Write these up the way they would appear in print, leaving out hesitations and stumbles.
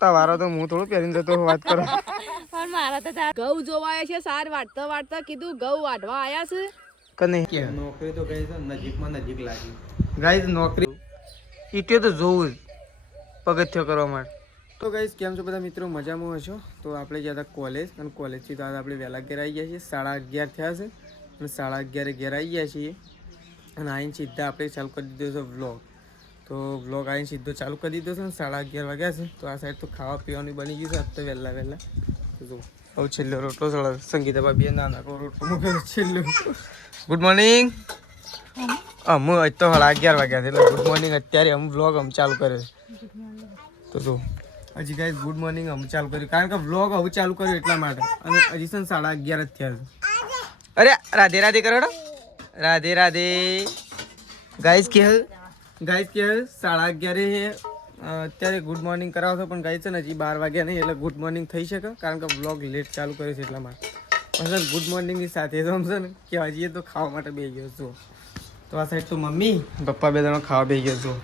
તમારો તો હું થોડું પહેરીને જતો વાત કરો. પણ મારા તો ઘઉં જોવાયા છે સાર વાટતા વાટતા કીધું ઘઉં વાટવા આયા છે કને નોકરી તો ગઈ છે નજીકમાં નજીક લાગી. ગાઈઝ નોકરી ઈટ્યો તો જોવું જ પગથિયો કરવા માટે. તો ગાઈઝ કેમ છો બધા મિત્રો, મજામાં હશો? તો આપણે ગયા હતા કોલેજ અને કોલેજથી તો આપણે વહેલા ઘેર આવી ગયા છીએ. 11:30 થયા છે અને 11:30 ઘેર આવી ગયા છીએ અને આવીને સીધા આપણે ચાલુ કરી દીધો છે વ્લોગ. તો વ્લોગ આવીને સીધો ચાલુ કરી દીધો છે ને 11:30 વાગ્યા છે. તો આ સાઈડ તો ખાવા પીવાનું બની ગયું છે આજ તો વહેલા. તો જો હવે છેલ્લો રોટલો સળે સંગીતા ભાભીએ નાના રોટલો મૂકેલો છેલ્લો. Good morning. હું આજ તો 11:30 વાગ્યા છે એટલે ગુડ મોર્નિંગ અત્યારે અમે વ્લોગ ચાલુ કર્યો. તો જો હજી ગાઈઝ ગુડ મોર્નિંગ ચાલુ કર્યું કારણ કે વ્લોગ હવે ચાલુ કર્યો એટલા માટે. અને હજી છે ને 11:30 જ થયા છે. અરે રાધે રાધે કરો રાધે રાધે. ગાઈઝ કે 11:30 અત્યારે ગુડ મોર્નિંગ કરાવો છો પણ ગાઈઝ છે ને હજી 12 વાગ્યા નહીં એટલે ગુડ મોર્નિંગ થઈ શકે કારણ કે વ્લોગ લેટ ચાલુ કર્યો છે એટલા માટે. પણ ગુડ મોર્નિંગની સાથે તો સમજો ને કે હજી તો ખાવા માટે બેસી ગયો છું. તો આ સાઈડ તો મમ્મી પપ્પા બે જણા ખાવા બેસી ગયો છું.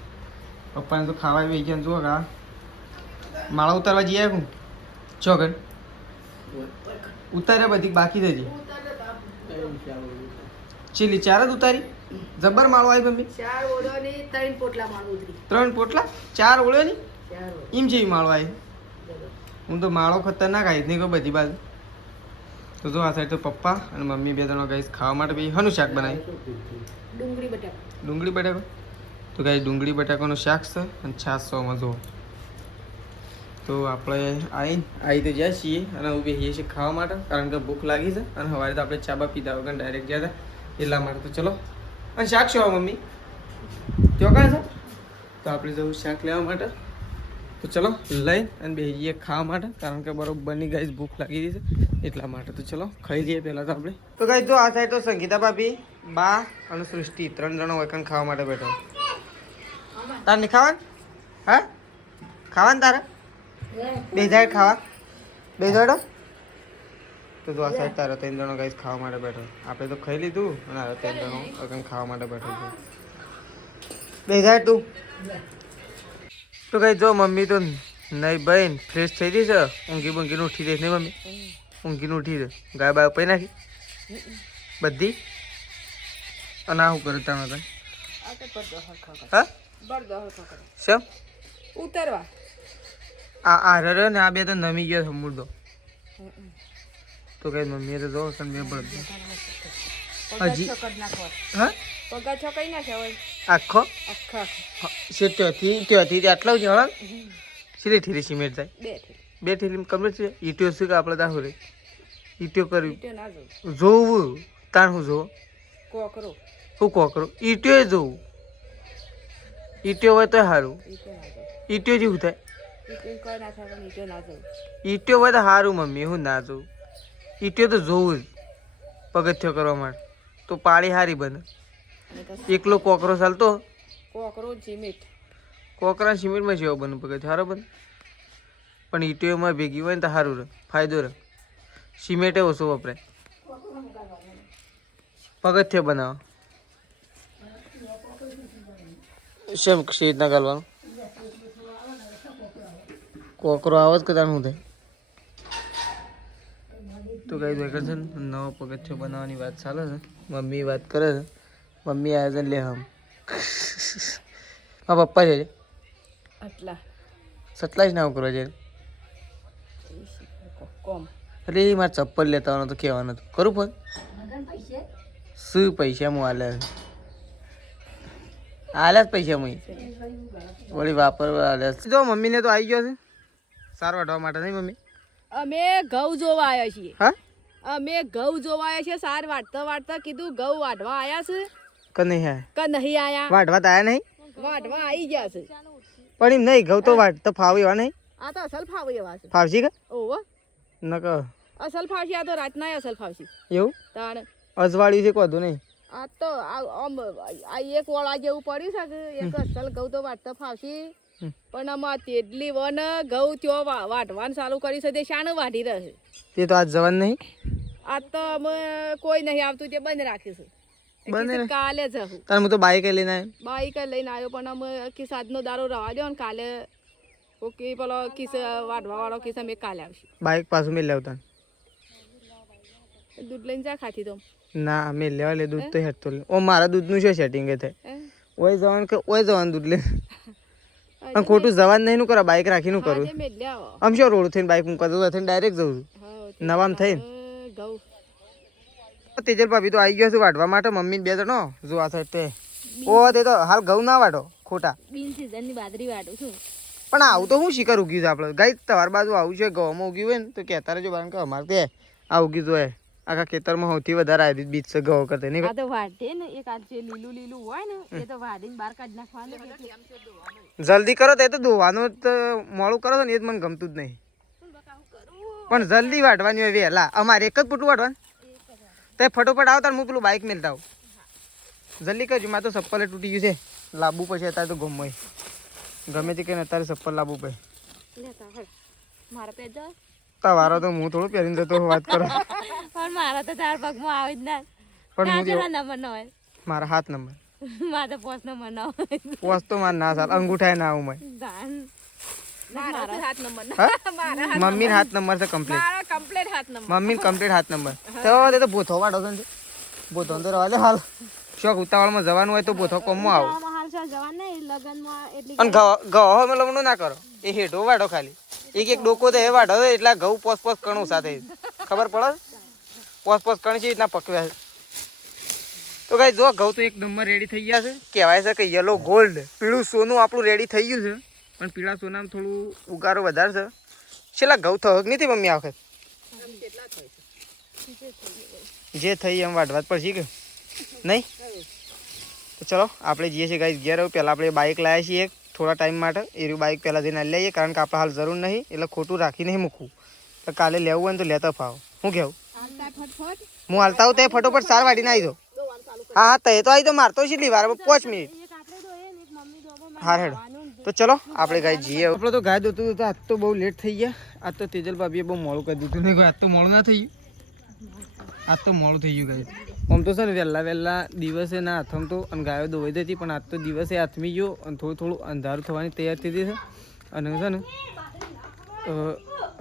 પપ્પાને તો ખાવા બેસી ગયા જુઓ કા માળા ઉતારવા જઈએ હું ચોકડ ઉતાર્યા બધી બાકી થઈ ગઈ ચીલી 4 જ ઉતારી જબર માળો આવી મમ્મી 4 ઓળો ની 3 પોટલા માળું ઉતરી 3 પોટલા 4 ઓળ્યો ની એમ જેવી માળો આવી. હું તો માળો ખતરનાક આવી નહીં કોઈ બધી બાજુ. તો જો આ સાઈડ તો પપ્પા અને મમ્મી બે જણા ગાઈસ ખાવા માટે બી હનું શાક બનાવી ડુંગળી બટાકો. તો ગાઈસ ડુંગળી બટાકાનું શાક છે અને છાશ સોમાં જો. તો આપણે આવી તો જ્યાં છીએ અને હું બેસીએ છીએ ખાવા માટે કારણ કે ભૂખ લાગી છે અને સવારે તો આપણે ચા બા પીધા વગર ડાયરેક્ટ ગયા હતા એટલા માટે. તો ચલો અને શાક શું મમ્મી ત્યાં કાં છે તો આપણે જવું શાક લેવા માટે. તો ચલો લઈ અને બેસીએ ખાવા માટે કારણ કે બરોબરની ગાઈસ ભૂખ લાગી રહી છે એટલા માટે. તો ચલો ખાઈ લઈએ પહેલાં તો આપણે. તો ગાઈસ જો આ સાઈડ તો સંગીતા ભાભી બા અને સૃષ્ટિ 3 જણો વૈકન ખાવા માટે બેઠો. તાર નહીં ખાવાનું? હા ખાવાનું તારે બે જાય ખાવા બે જોડો. તો જો આ સાઈડ તારા 3 જણો ગાઈસ ખાવા માટે બેઠો. આપણે તો ખાઈ લીધું અને આ 3 જણો વૈકન ખાવા માટે બેઠો છે. બે જાય તું. તો કઈ જો મમ્મી તો નહીં બહેન ફ્રેશ થઈ ગઈ છે. ઊંઘીને ઉઠી જઈશ નહીં મમ્મી? ઊંઘીને ઉઠી છે ગાય બાય પૈ નાખી બધી. અને આ શું કરે તમે કઈ હા શેમ ઉતરવા આ રહ્યો ને આ બે તો નમી ગયો છે મુર્દો. તો કઈ મમ્મીએ તો જો મેં પણ હજી હા પગા છોકરી નાખે હોય આખો આખા ત્યાંથી આટલા જ હળંગ સીધી ઠીરી સિમેન્ટ થાય બે ઠીરી કમ્પ્લીટ છે. ઈટીઓ શું કે આપણે ત્યાં રે ઈટીઓ કર્યું જોવું તાણ હું જોવો કોકરો શું કોકરો ઈટીઓ જોવું ઈટીઓ હોય તો સારું. ઈટીઓ જેવું થાય ઈટીઓ હોય તો સારું મમ્મી હું ના જોઉં. ઈટીઓ તો જોવું જ પગથિયો કરવા માટે તો પાળી સારી બને. એકલો કોકરો ચાલતો કોકરો સિમેન્ટ કોકરા સિમેન્ટમાં જેવો બને પગથિયો સારો બને પણ ઈટીઓમાં ભેગી હોય ને તો સારું રહે ફાયદો રહે. સિમેન્ટે ઓછો વપરાય પગથિયો બનાવો શેમ શી રીતના ગાલવાનું કોકરો આવો જ કદાચ શું થાય. તો કઈ દેખે છે નવો પગથિયો બનાવવાની વાત ચાલે છે. મમ્મી વાત કરે છે. મમ્મી આયોજન લે હમ હા પપ્પા છે આટલા સટલા જ ના કરવા જાય કોમ અરે મારે ચપ્પલ લેતા આવવાનું તો કહેવાનું હતું કરું ફોન શું પૈસા હું આલ્યા પૈસા હું વળી વાપરવા આલ્યા. જો મમ્મીને તો આવી ગયો છે સાર વાટવા માટે નહીં મમ્મી? અમે ઘઉં જોવા આવ્યા છીએ. હા અમે ઘઉં જોવા આવ્યા છીએ સાર વાટતા વાટતા કીધું ઘઉં વાટવા આયા છે કે નહીં હા કે નહીં આયા વાટવા તો આયા નહીં વાટવા આવી ગયા છે પણ એમ નહીં ઘઉં તો વાટ તો ફાવે એવા નહીં આ તો અસલ ફાવે એવા છે. ફાવશી કે ઓહો ન કહો અસલ ફાવશે આ તો રાતના અસલ ફાવશે એવું તાણ અજવાળ્યું છે કોધું નહીં આ તો આમ આ એક વળા જેવું પડ્યું છે કે એક અસલ ઘઉં તો વાટતા ફાવશે પણ આમાં તેડલી વન ઘઉં ત્યાં વાટવાનું ચાલુ કરી છે તે શાનું વાઢી રહે તે તો આજ જવાનું નહીં. આ તો અમે કોઈ નહીં આવતું તે બંધ રાખીશું બંધ કાલે જવું તારે હું તો બાઈક લઈને આવ્યો બાઈક લઈને આવ્યો પણ અમે કે સાધનો દારો રવા દો ને કાલે ઓકે પેલો કિસ વાઢવા વાળો કિસ અમે કાલે આવશે બાઇક પાછું મેં લેવતા દૂધ લઈને જા ખાતી તો ના મેં લેવા લે દૂધ તો હેઠતો લે ઓ મારા દૂધનું છે સેટિંગ એ થાય ઓય જવાનું કે ઓય જવાનું દૂધ લે અને ખોટું જવાનું નહીં નું કરો બાઇક રાખીને કરું આમ શું રોડ થઈને બાઇક મૂકવા જવું થઈને ડાયરેક્ટ જવું છું નવામ થઈને તેજલ ભાભી તો આવી ગયો છે વાઢવા માટે મમ્મી બે જણો જો આ સાઈડ તે ઓ તે તો હાલ ઘઉં ના વાઢો ખોટા બિન સીઝનની બાજરી વાઢું છું પણ આવું તો શું શિકાર ઉગ્યું છે આપણે ગાઈ તમાર બાજુ આવું છે ઘઉંમાં ઉગ્યું હોય ને તો કહેતા રહેજો કારણ કે અમારે તે આ ઉગ્યું તો આખા ખેતરમાં સૌથી વધારે આવી બીજ છે ઘઉં કરતા નહીં આ તો વાઢે ને એક આ જે લીલું લીલું હોય ને એ તો વાઢીને બહાર કાઢી નાખવાનું જલ્દી કરો તો એ તો ધોવાનું તો મોડું કરો છો ને એ જ મને ગમતું જ નહીં પણ જલ્દી વાઢવાની હોય વહેલા અમારે એક જ પૂટલું વાઢવાનું તે ફટોફટ આવતા હું પેલું બાઇક મેલતા આવું જલ્દી કરજો મારે તો ચપ્પલે તૂટી ગયું છે લાવવું પછી અત્યારે તો ગમવાય ગમે તે કહીને અત્યારે ચપ્પલ લાવવું પડે મારા પે જો તમારો તો હું થોડું પહેરીને જતો વાત કરો પણ મારા તો 4 પગમાં આવે જ ના પણ હું નંબર ન હોય મારા 7 નંબર મારા તો 5 નંબર ન હોય પોસ તો મારે ના ચાલ અંગૂઠાય ના આવું મેં મમ્મી 7 નંબર છે કમ્પ્લીટ મમ્મી કમ્પ્લીટ 7 નંબર તો તે તો ભૂથો વાળો છે ભૂથો તો રહેવા દે હાલ શોખ ઉતાવળમાં જવાનું હોય તો ભૂથો કોમમાં આવો અને ઘઉં લમણું ના કરો એ હેઠો વાઢો ખાલી એક ડોકો તો એ વાઢો એટલા ઘઉં પોસ કણું સાથે ખબર પડે પોસ કણ છે એટલા પકવ્યા છે તો કઈ જો ઘઉં તો એક નંબર રેડી થઈ ગયા છે કહેવાય છે કે યલો ગોલ્ડ પીળું સોનું આપણું રેડી થઈ ગયું છે પણ પીળા સોનામાં થોડું ઉગારો વધારે છે છેલ્લા ઘઉં થયો નથી મમ્મી આ વખત જે થઈ એમ વાઢવા જ પડશે કે નહીં તો ચલો આપણે જઈએ છીએ ગાઈસ ઘેર પહેલાં આપણે બાઇક લાવ્યા છીએ થોડા ટાઈમ માટે એ બાઇક પહેલાં જઈને લઈએ કારણ કે આપણે હાલ જરૂર નહીં એટલે ખોટું રાખી નહીં મૂકવું તો કાલે લેવું હોય ને તો લેતા ફાવ હું કેવું હું હાલતા આવું તો ફટોફટ સાર વાટીને આવી દો હા તો એ તો આવી તો મારતો છે વાર 5 મિનિટ હા હેડો તો ચલો આપણે ગાય જઈએ આપણે તો ગાય દોતું તો આજ તો બહુ લેટ થઈ ગયા આજ તો તેજલ ભાભીએ બહુ મોડું કરી દીધું નહીં આજ તો મોડું ના થઈ ગયું આજ તો મોડું થઈ ગયું ગાય આમ તો છે ને વહેલા દિવસે ના હાથમ તો અને ગાયો દોવાઈ દેતી પણ આજ તો દિવસે હાથમી ગયો અને થોડું અંધારું થવાની તૈયાર થઈ ગઈ છે અને છે ને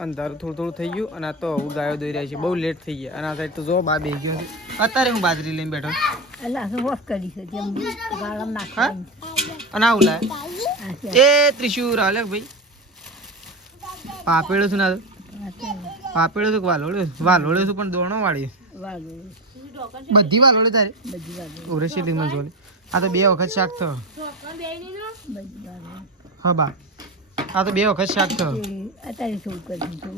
અંધારું થોડું થઈ ગયું અને આ તો હવે ગાયો દોઈ રહ્યા છે બહુ લેટ થઈ ગયા અને આ સાઈડ તો જો બા બેસી ગયો છે અત્યારે હું બાજરી લઈને બેઠો અને આવું લાય એ ત્રિશુર હાલે ભાઈ પાપેડો છું ના પાપેડો છું વાલોડ્યો છું પણ દોણો વાળી બધી વાલોડી તારે ઓરે છે લીમન જોડે આ તો 2 વખત શાક થયો હા બા આ તો 2 વખત શાક થયો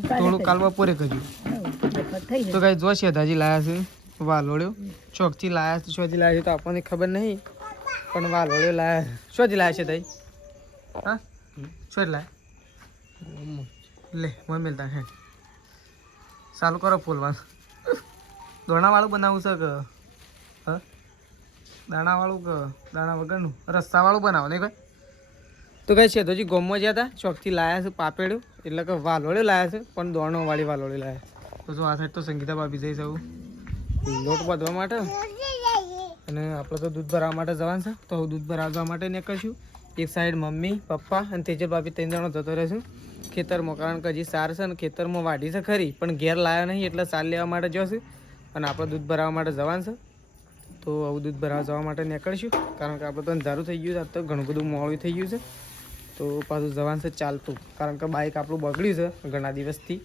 થોડું કાલ બપોરે કર્યું તો કઈ જો છે દાજી લાયા છે વાલોડ્યો ચોકથી લાયા છે શોધી લાયા છે તો આપણને ખબર નહીં પણ વાલોડ્યો લાયા શોધી લાયા છે દાઈ હા શોધ લાયા લે મોય મેલતા હે ચાલુ કરો ફૂલવાનું દોણાવાળું બનાવવું છે કે હા દાણાવાળું કે દાણા વગરનું રસ્સાવાળું બનાવો નહીં કોઈ તો કઈ છે તો હજી ગોમમાં જ્યાં હતા ચોકથી લાયા છે પાપેડું એટલે કે વાલોડે લાયા છે પણ દોણોવાળી વાલોડે લાયા તો જો આ સાઈડ તો સંગીતા ભાભી જઈ જવું લોટ બાંધવા માટે અને આપણે તો દૂધ ભરાવવા માટે જવાનું છે તો હું દૂધ ભરાવવા માટે નીકળશું એક સાઈડ મમ્મી પપ્પા અને તેજલ ભાભી 3 જણો જતો રહેશું ખેતરમાં કારણ કે હજી સાર છે ને ખેતરમાં વાઢી છે ખરી પણ ઘેર લાવ્યા નહીં એટલે સાર લેવા માટે જશે અને આપણે દૂધ ભરાવવા માટે જવાનું છે તો આવું દૂધ ભરાવવા જવા માટે નીકળીશું કારણ કે આપણે તો અંધારું થઈ ગયું છે તો ઘણું બધું મોડું થઈ ગયું છે તો પાછું જવાનું છે ચાલતું કારણ કે બાઇક આપણું બગડ્યું છે ઘણા દિવસથી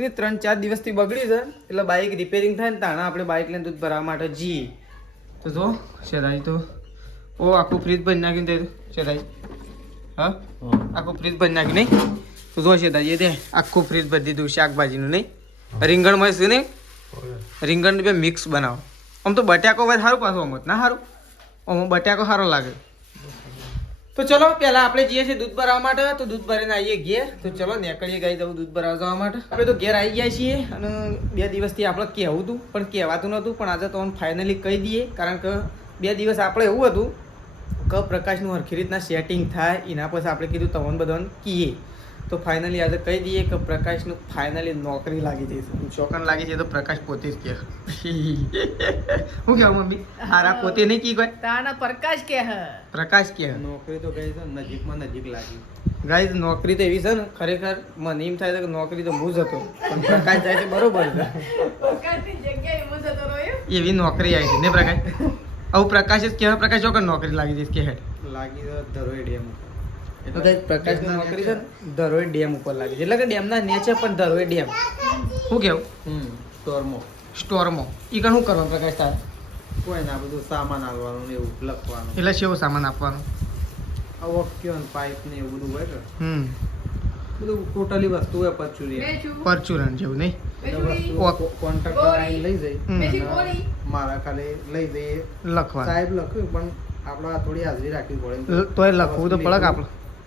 નહીં 3-4 દિવસથી બગડ્યું છે એટલે બાઇક રિપેરિંગ થાય ને તાણા આપણે બાઇક લઈને દૂધ ભરાવવા માટે જઈએ તો જો શેદાઈ તો ઓ આખું ફ્રીજ ભરી નાખ્યું તે શેદાઈ હા આખું ફ્રીજ ભરી નાખ્યું નહીં તો જો શેદાઈ એ તે આખું ફ્રીજ ભરી દીધું શાકભાજીનું નહીં રીંગણ મળશે નહીં રીંગણ બે મિક્સ બનાવો આમ તો બટાકો ભાઈ સારું પાછું આમ ના સારું આમ બટાકો સારો લાગે તો ચલો પહેલાં આપણે જઈએ છીએ દૂધ ભરાવવા માટે તો દૂધ ભરીને આવીએ ઘેર તો ચલો નીકળીએ ગાઈ જવું દૂધ ભરાવવા જવા માટે આપણે તો ઘેર આવી ગયા છીએ અને 2 દિવસથી આપણે કહેવું હતું પણ કહેવાતું નહોતું પણ આજે તો ફાઇનલી કહી દઈએ કારણ કે 2 દિવસ આપણે એવું હતું કે પ્રકાશનું હરખી રીતના સેટિંગ થાય એના પછી આપણે કીધું તમને બધાને કહીએ તો ફાઇનલી આજે કહી દઈએ કે પ્રકાશનું ફાઇનલી નોકરી લાગી જઈશ ચોકન લાગી છે તો પ્રકાશ પોતે જ કહે હું કહેવું મમ્મી હારા પોતે નહીં કી કોઈ તાના પ્રકાશ કે પ્રકાશ કે નોકરી તો ગઈ છે નજીકમાં નજીક લાગી ગાઈસ નોકરી તો એવી છે ને ખરેખર મને એમ થાય છે કે નોકરી તો હું જ હતો પણ પ્રકાશ જાય છે બરોબર છે પ્રકાશની જગ્યાએ એમ જ હતો રહ્યો. એવી નોકરી આવી છે ને પ્રકાશ આવું પ્રકાશ જ કેવા પ્રકાશ ચોકર નોકરી લાગી જઈશ કે હેડ લાગી તો ધરોઈ ડેમ તો ગાઈસ પ્રકાશની નોકરી છે ને ધરોઈ ડેમ ઉપર લાગી છે એટલે કે ડેમના નેચે પણ ધરોઈ ડેમ શું કેવું સ્ટોરમાં ઈ કણ શું કરવાનું પ્રકાશ તારે કોઈ ના બધું સામાન આવવાનું ને એવું લખવાનું એટલે કેવો સામાન આપવાનો આ ઓક્યુન પાઇપ ને એવું બધું હોય ને હમ બધું ટોટલી વસ્તુ હોય પરચુરી બેચું. પરચુરણ જેવું નહીં બેચુડી. કોન્ટ્રાક્ટર આવીને લઈ જાય હમ. બેચી કોરી. મારા ખાલી લઈ જઈએ લખવાનું સાહેબ લખ્યું પણ આપણે આ થોડી હાજરી રાખવી પડે તોય લખવું તો પડે કે આપણે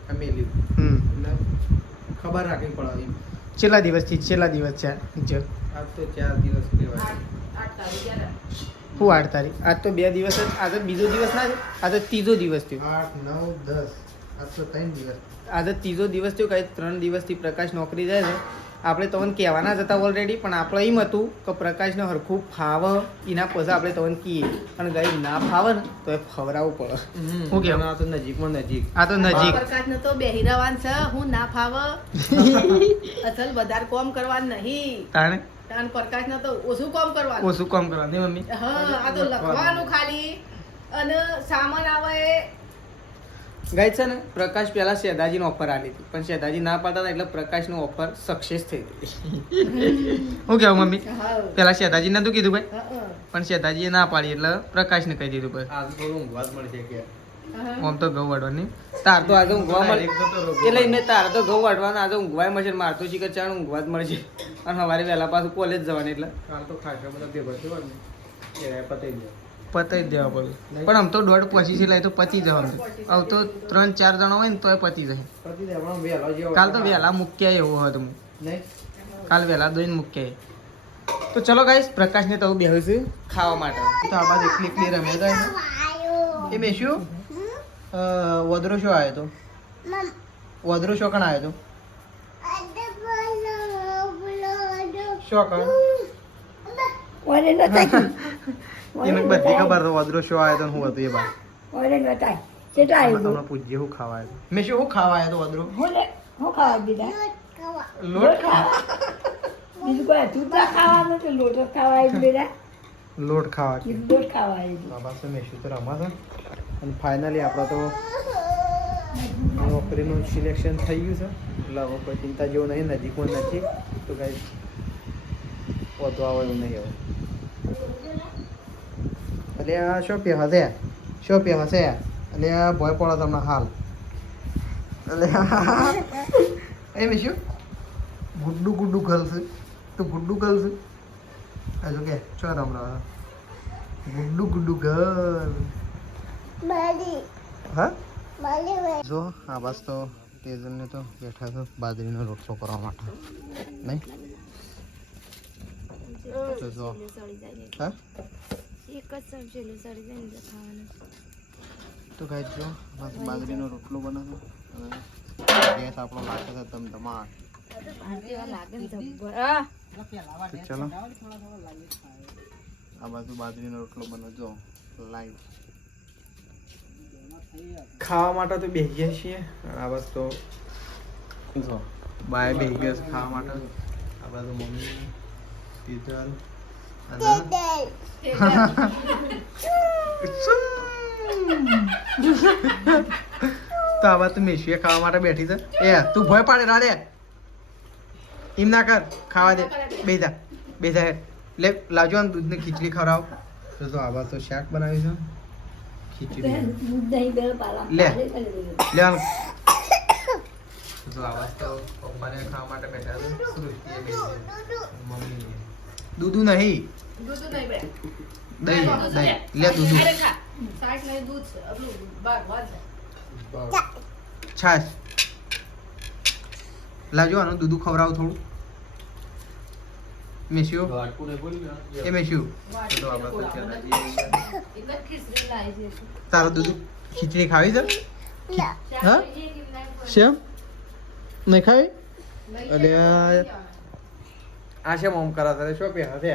આ મેલ્યું હમ એટલે ખબર રાખવી પડે એમ છેલ્લા દિવસથી છેલ્લા દિવસ છે જો આજ તો 4 દિવસ કહેવાય આઠ તારીખ ક્યારે? હું 8 તારીખ આજ તો 2 દિવસ જ આજે બીજો દિવસ ના છે આજે ત્રીજો દિવસ થયો 8 9 10 આજ તો 3 દિવસ આજે ત્રીજો દિવસ થયો કાંઈ 3 દિવસથી પ્રકાશ નોકરી જાય છે આપણે તમને કહેવાના જ હતા ઓલરેડી પણ આપણે એમ હતું કે પ્રકાશને હરખું ફાવે એના પછી આપણે તમને કહીએ અને ગાઈ ના ફાવે ને તો એ ફવરાવવું પડે શું કહેવું? આ તો નજીકમાં નજીક આ તો નજીક પ્રકાશને તો બેહી રહેવાનું છે હું ના ફાવ અસલ વધારે કોમ કરવાનું નહીં તાણે અને પ્રકાશને તો ઓછું કોમ કરવાનું. ઓછું કામ કરવાનું નહીં મમ્મી હા આ તો લખવાનું ખાલી અને સામાન આવે એ ગાય છે ને પ્રકાશ પહેલા શેદાજીનો ઓફર આલી હતી પણ શેદાજી ના પાડતા હતા એટલે પ્રકાશનો ઓફર સક્સેસ થઈ ગઈ શું કહેવું મમ્મી હા. પહેલા શેદાજી નતું કીધું ભાઈ હા, પણ શેતાજીએ ના પાડી એટલે પ્રકાશને કહી દીધું ભાઈ આજ થોડું ઊંઘવા જ મળશે કે હા. આમ તો ઘઉં વાળવાની તાર તો આજે ઊંઘવા મળે એટલે એમને તાર તો ઘઉં વાળવાના આજે ઊંઘવાય મળશે ને માર તો શીખર ચાણ ઊંઘવા જ મળશે અને સવારે વહેલા પાછું કોલેજ જવાની એટલે કાલ તો ખાસા બધા ભેગા થયો ને એ પતાઈ ગયો પતાઈ જ દેવા પડે પણ આમ તો દોઢ પચીસ લાય તો પતી જવાનું આવ તો 3-4 જણા હોય ને તોય પતી જાય પતી જાય પણ વહેલો જેવો કાલ તો વહેલા મૂક્યા એવું હતું હું નહીં કાલ વહેલા દોઈને મૂક્યા તો ચલો ગાઈસ પ્રકાશને તો બેહું છું ખાવા માટે તો આ બાદ એકલી એકલી રમ્યા જાય ને એ મેં શું વદરો શો આવ્યો તો વદરો શો કણ આવ્યો તો શો કણ એને બધી ખબર તો વદરો શો આવ્યો તો ને હું હતું એ બાદ તમને પૂછજે શું ખાવા આવ્યો મેં શું ખાવા આવ્યો તો વદરો લોટ લોટ ખાવા બાબા તો મેં શું તો રમા છે અને ફાઇનલી આપણા તો નોકરીનું સિલેક્શન થઈ ગયું છે એટલે હવે કોઈ ચિંતા જેવું નહીં નજીકમાં નથી તો કાંઈ વધુ આવે એવું નહીં હવે એટલે આ શું પે હશે એટલે આ ભય પડે તમને હાલ એટલે એ મેં શું ગુડ્ડુ ગુડ્ડુ ગર્લ્સ તો ગુડ્ડુ ગર્લ્સ હજુ કે ચો રમવા ગુડ્ડુ ગુડ્ડુ ગર્લ હા જો આ બસ તો તેજલને તો બેઠા છો બાજરીનો રોટલો કરવા માટે નહીં તો જો હા તો કાંઈ જો બસ બાજરીનો રોટલો બનાવો અને ગેસ આપણો લાગે છે ધમધમાટ હા. તો ચલો આ બાજુ બાજરીનો રોટલો બનાવજો લાઈવ ખાવા માટે તો બેસી ગયા છીએ આ બસ તો જો બાય બેસી ગયા છે ખાવા માટે આ બાજુ મમ્મી તીજલ તો આ બાજુ મેશીએ ખાવા માટે બેઠી છે એ તું ભય પાડે રાડે એમ ના કર ખાવા દે બેજા હેડ લે લાવજો આમ દૂધની ખીચડી ખવડાવ તો આ બાજુ તો શાક બનાવી છે ખીચડી લે આમ જો આવાજ તો પપ્પાને ખાવા માટે બેઠા છે સૃષ્ટિએ બેસી મમ્મી દૂધું નહીં દૂધ નહીં બે. દહીં દૂધ દહીં લે. લે દૂધું અરે ખા. શાક નહીં, દૂધ છે. આપણું બાર વાત છે. છાશ લાવજો આનું દૂધું ખવડાવ થોડું મેસ્યુ એ મેસ્યુ તો આ બાજુ ચાલે છે. એટલે ખીચડી લાવી છે. તારું દૂધ ખીચડી ખાવી છે શાક હા? લઈએ કે નહીં? શેમ નહીં ખાવી લઈએ અરે તો આ- લઈ આ શેમ ઓમ કરા તારે શું પે હશે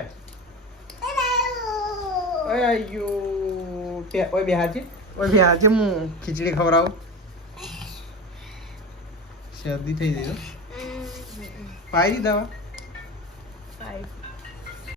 ઓય આયો પે ઓય બિહાર છે હું ખીચડી ખવડાવું શરદી થઈ ગઈ તો પાઈ દી દવા કાંઈ